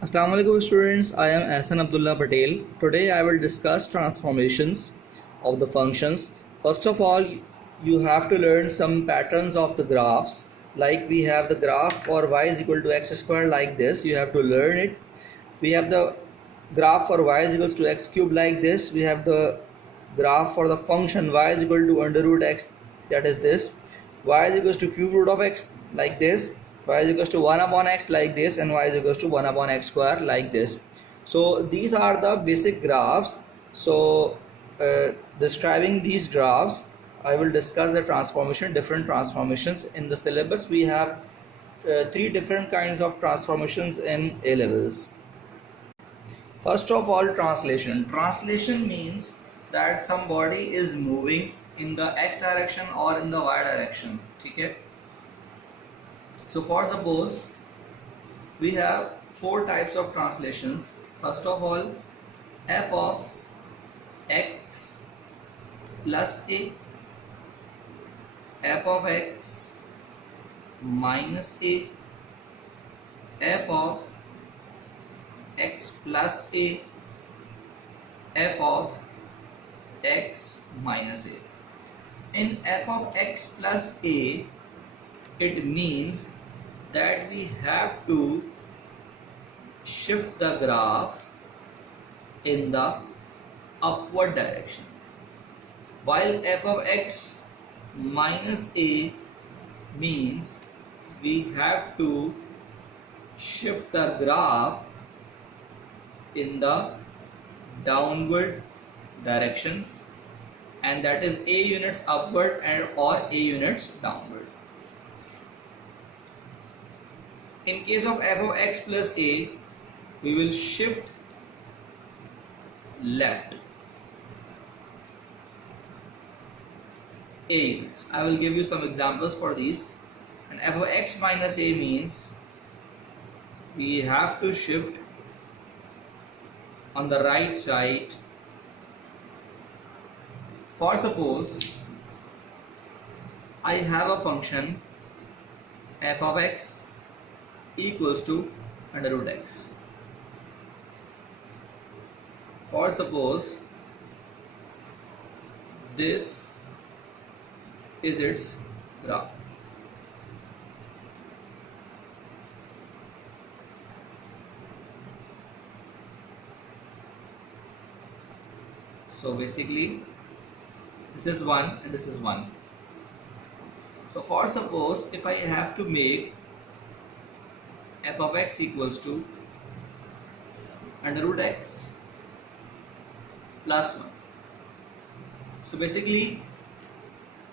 Assalamu alaikum students, I am Ahsan Abdullah Patel. Today I will discuss transformations of the functions. First of all, you have to learn some patterns of the graphs. Like we have the graph for y is equal to x square like this. You have to learn it. We have the graph for y is equals to x cube like this. We have the graph for the function y is equal to under root x, that is this. Y is equals to cube root of x like this. Y is equals to 1 upon x like this, and y is equals to 1 upon x square like this. So these are the basic graphs. So describing these graphs, I will discuss the different transformations. In the syllabus we have 3 different kinds of transformations in A levels. First of all, translation. Translation means that somebody is moving in the x direction or in the y direction. Okay? So for suppose we have 4 types of translations. First of all, f of x plus a, f of x minus a, f of x plus a, f of x minus a. In f of x plus a, it means that we have to shift the graph in the upward direction, while f of x minus a means we have to shift the graph in the downward directions, and that is a units upward and or a units downward. In case of f of x plus a, we will shift left a units. I will give you some examples for these. And f of x minus a means we have to shift on the right side. For suppose I have a function f of x equals to under root x. For suppose this is its graph. So basically this is 1 and this is 1. So for suppose if I have to make f of x equals to under root x plus 1. So basically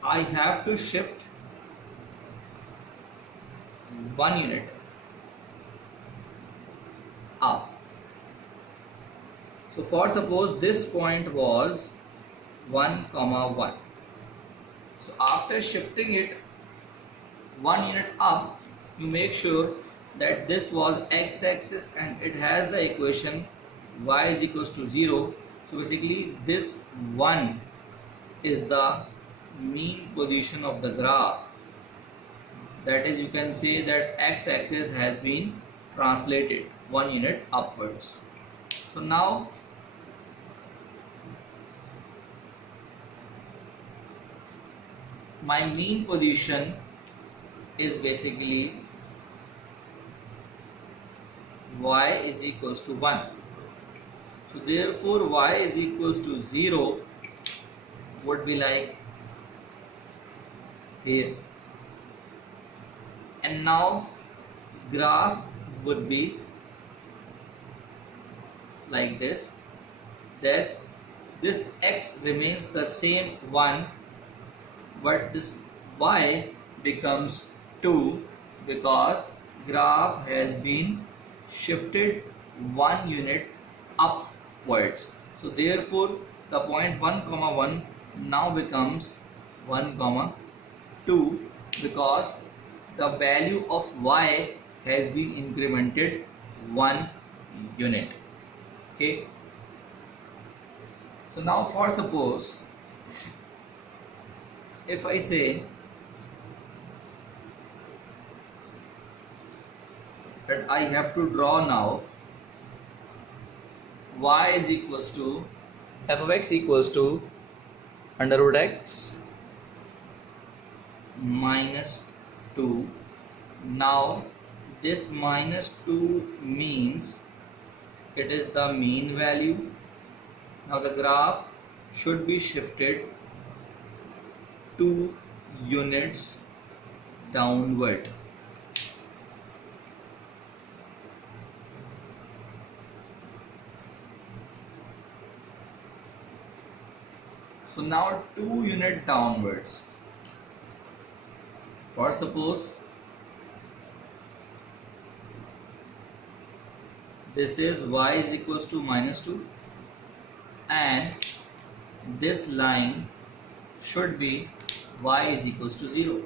I have to shift 1 unit up. So for suppose this point was 1 comma 1. So after shifting it 1 unit up, you make sure that this was x-axis and it has the equation y is equals to 0. So basically this 1 is the mean position of the graph. That is, you can say that x-axis has been translated 1 unit upwards. So now my mean position is basically y is equals to 1. So therefore y is equals to 0 would be like here, and now graph would be like this, that this x remains the same 1, but this y becomes 2 because graph has been shifted 1 unit upwards. So therefore the point 1 comma 1 now becomes 1 comma 2 because the value of y has been incremented 1 unit. Okay, so now for suppose if I say that I have to draw now y is equals to f of x equals to under root x minus 2. Now this minus 2 means it is the mean value. Now the graph should be shifted 2 units downward. So now 2 unit downwards. For suppose this is y is equals to minus 2 and this line should be y is equals to 0.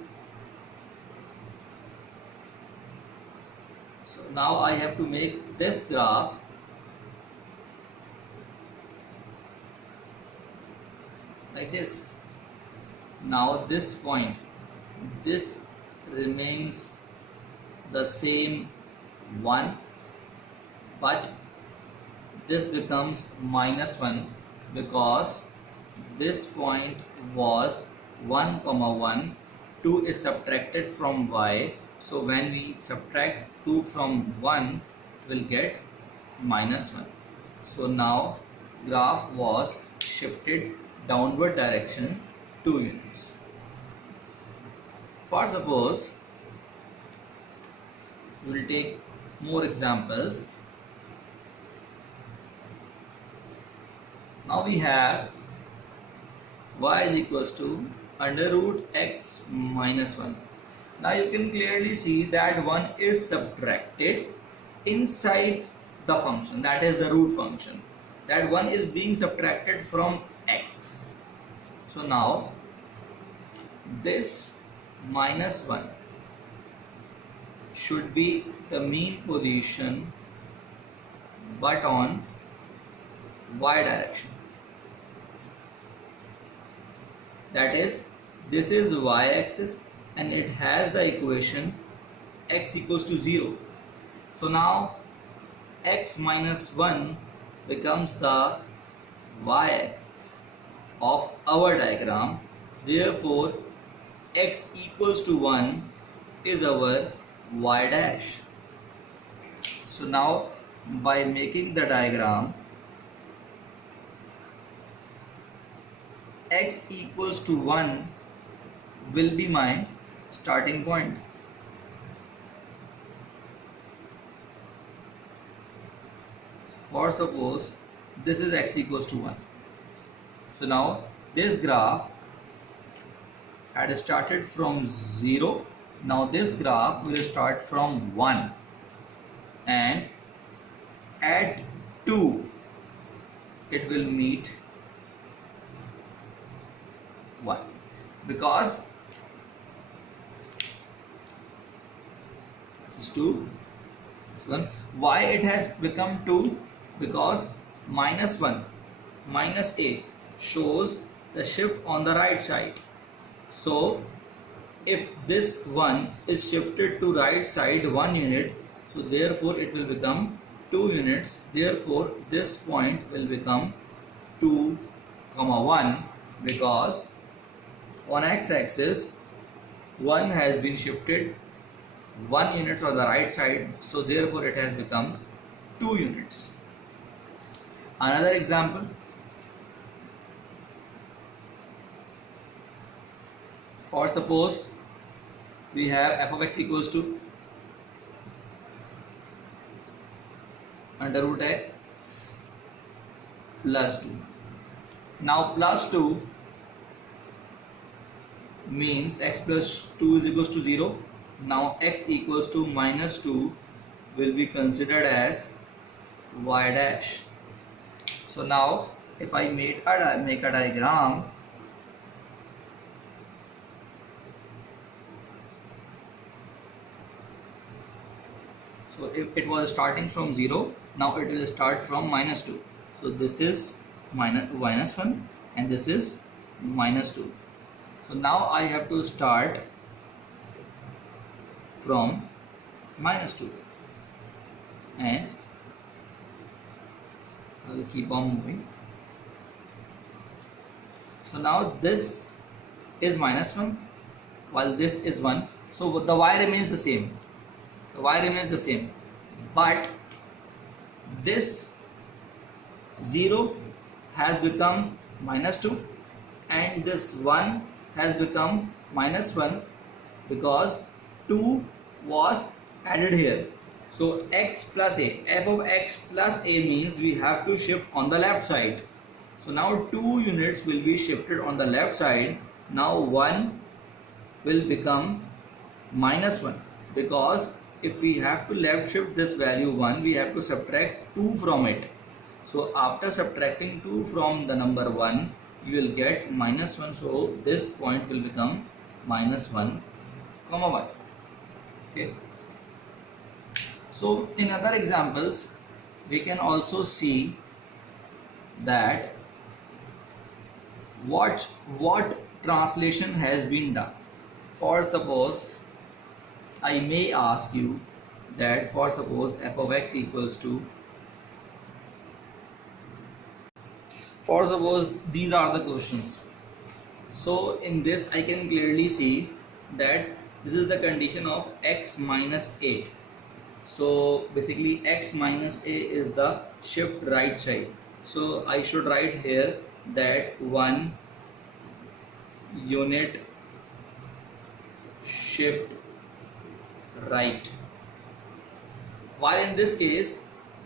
So now I have to make this graph like this. Now this point, this remains the same 1, but this becomes minus 1 because this point was 1 comma 1. 2 is subtracted from y, so when we subtract 2 from 1 we'll get minus 1. So now graph was shifted downward direction 2 units. For suppose we will take more examples. Now we have y is equals to under root x minus 1. Now you can clearly see that 1 is subtracted inside the function, that is the root function. That 1 is being subtracted from x. So now this minus 1 should be the mean position but on y direction. That is, this is y axis and it has the equation x equals to 0. So now x minus 1 becomes the y axis of our diagram. Therefore x equals to 1 is our y dash. So now by making the diagram, x equals to 1 will be my starting point. For suppose this is x equals to 1. So now this graph had started from 0. Now this graph will start from 1 and at 2 it will meet 1 because this is 2, this one. Why it has become 2? Because minus 1 minus a shows the shift on the right side. So if this 1 is shifted to right side 1 unit, so therefore it will become 2 units. Therefore this point will become 2 comma 1 because on x-axis 1 has been shifted 1 unit on the right side, so therefore it has become 2 units. Another example. For suppose we have f of x equals to under root x plus 2. Now plus 2 means x plus 2 is equals to 0. Now x equals to minus 2 will be considered as y dash. So now if I make a diagram, so if it was starting from 0, now it will start from minus 2. So this is minus 1 and this is minus 2. So now I have to start from minus 2 and I will keep on moving. So now this is -1 while this is 1. So the y remains the same. The y remains the same. But this 0 has become -2 and this 1 has become -1 because 2 was added here. So x plus a, f of x plus a means we have to shift on the left side. So now 2 units will be shifted on the left side. Now 1 will become -1 because if we have to left shift this value 1, we have to subtract 2 from it. So after subtracting 2 from the number 1, you will get -1. So this point will become -1, comma 1. Okay. So in other examples, we can also see that what translation has been done. For suppose I may ask you that for suppose f of x equals to, for suppose these are the questions. So in this I can clearly see that this is the condition of x minus a. So basically x minus a is the shift right side. So I should write here that 1 unit shift right. While in this case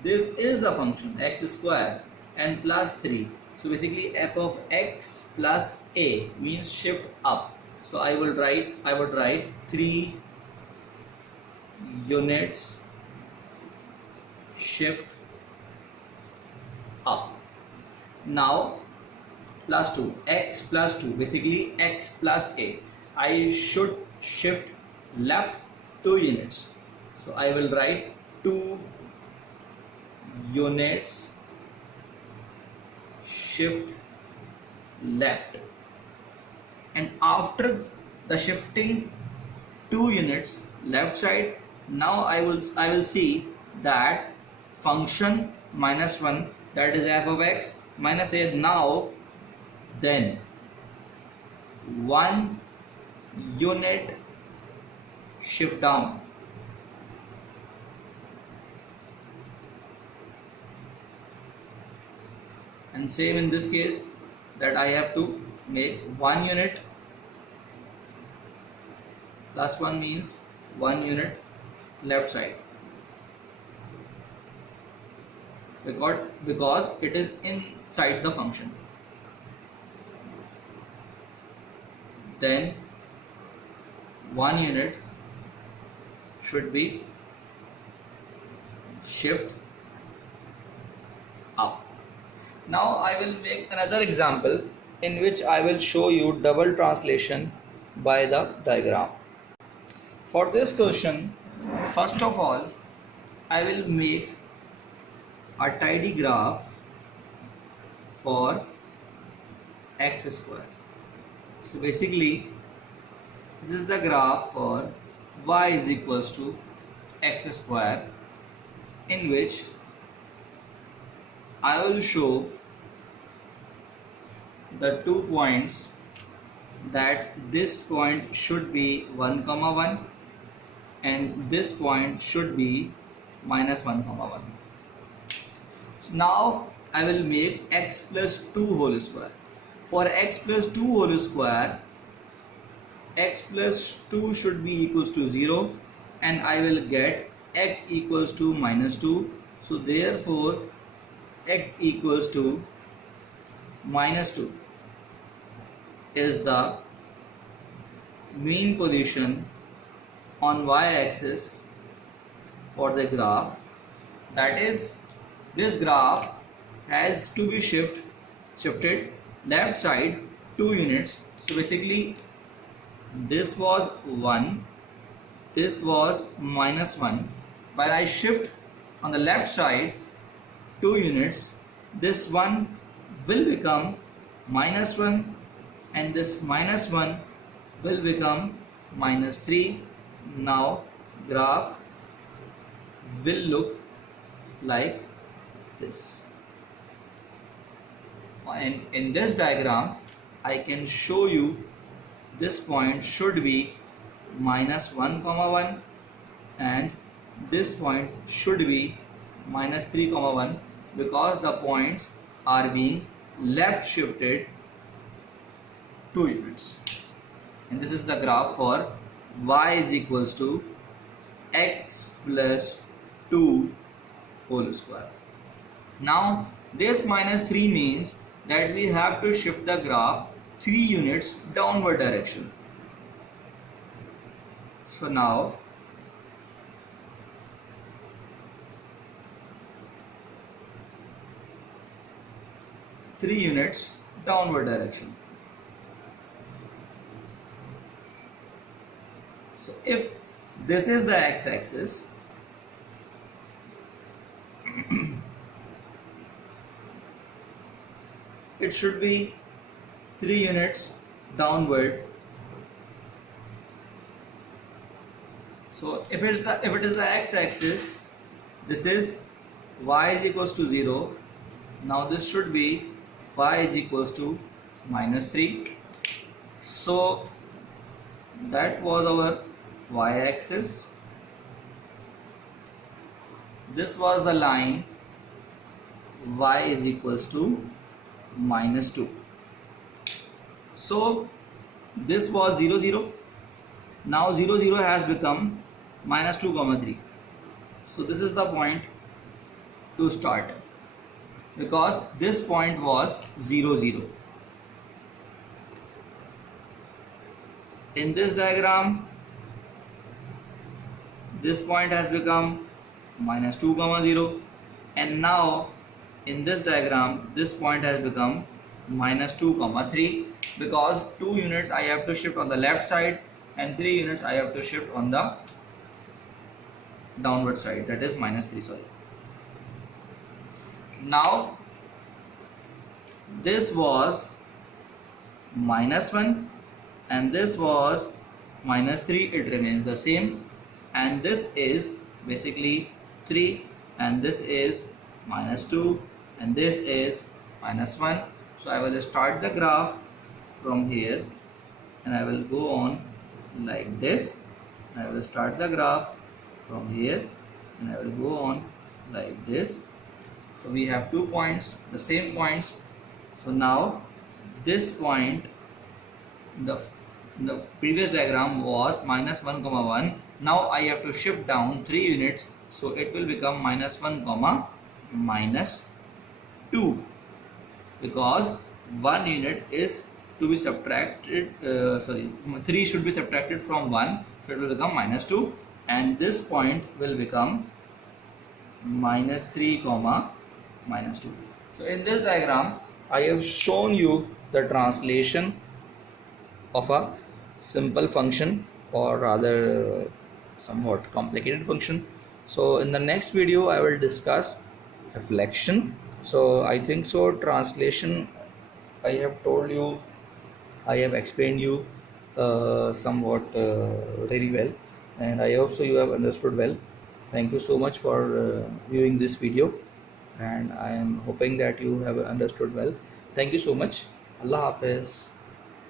this is the function x square and plus 3. So basically f of x plus a means shift up. So I would write 3 units shift up. Now plus 2, x plus 2, basically x plus a. I should shift left 2 units. So I will write 2 units shift left. And after the shifting 2 units left side, now I will see that function -1, that is f of x minus a. Now then 1 unit shift down. And same in this case, that I have to make 1 unit plus 1 means 1 unit left side, because it is inside the function. Then 1 unit should be shift up. Now I will make another example in which I will show you double translation by the diagram. For this question, first of all, I will make a tidy graph for x square. So basically this is the graph for y is equals to x square, in which I will show the 2 points, that this point should be 1, 1 and this point should be -1, 1. So now I will make x plus 2 whole square. For x plus 2 whole square, x plus 2 should be equals to 0 and I will get x equals to -2. So therefore x equals to -2 is the mean position on y-axis for the graph. That is, this graph has to be shifted left side 2 units. So basically this was 1, this was -1. But I shift on the left side 2 units, this one will become -1 and this -1 will become -3. Now graph will look like this. in this diagram I can show you this point should be minus 1 comma 1 and this point should be minus 3 comma 1 because the points are being left shifted 2 units. And this is the graph for y is equals to x plus 2 whole square. Now this minus 3 means that we have to shift the graph 3 units downward direction. So now three units downward direction. So if this is the x-axis, it should be 3 units downward. So if it is the x-axis, this is y is equals to 0. Now this should be y is equals to minus 3. So that was our y-axis. This was the line y is equals to minus 2. So this was 0 0. Now 0 0 has become minus 2 comma 3. So this is the point to start because this point was 0 0. In this diagram this point has become minus 2 comma 0, and now in this diagram this point has become minus 2 comma 3 because 2 units I have to shift on the left side and 3 units I have to shift on the downward side, that is minus 3, sorry. Now this was minus 1 and this was minus 3, it remains the same, and this is basically 3 and this is minus 2 and this is minus 1. So I will start the graph from here and I will go on like this. I will start the graph from here and I will go on like this. So we have 2 points, the same points. So now this point, the previous diagram was minus 1 comma 1. Now I have to shift down 3 units, so it will become minus 1 comma minus 2 because 1 unit is to be subtracted, 3 should be subtracted from 1, so it will become minus 2, and this point will become minus 3 comma minus 2. So in this diagram I have shown you the translation of a simple function, or rather somewhat complicated function. So in the next video I will discuss reflection. So I think so translation I have told you, I have explained you somewhat very well, and I hope so you have understood well. Thank you so much for viewing this video, and I am hoping that you have understood well. Thank you so much. Allah Hafiz.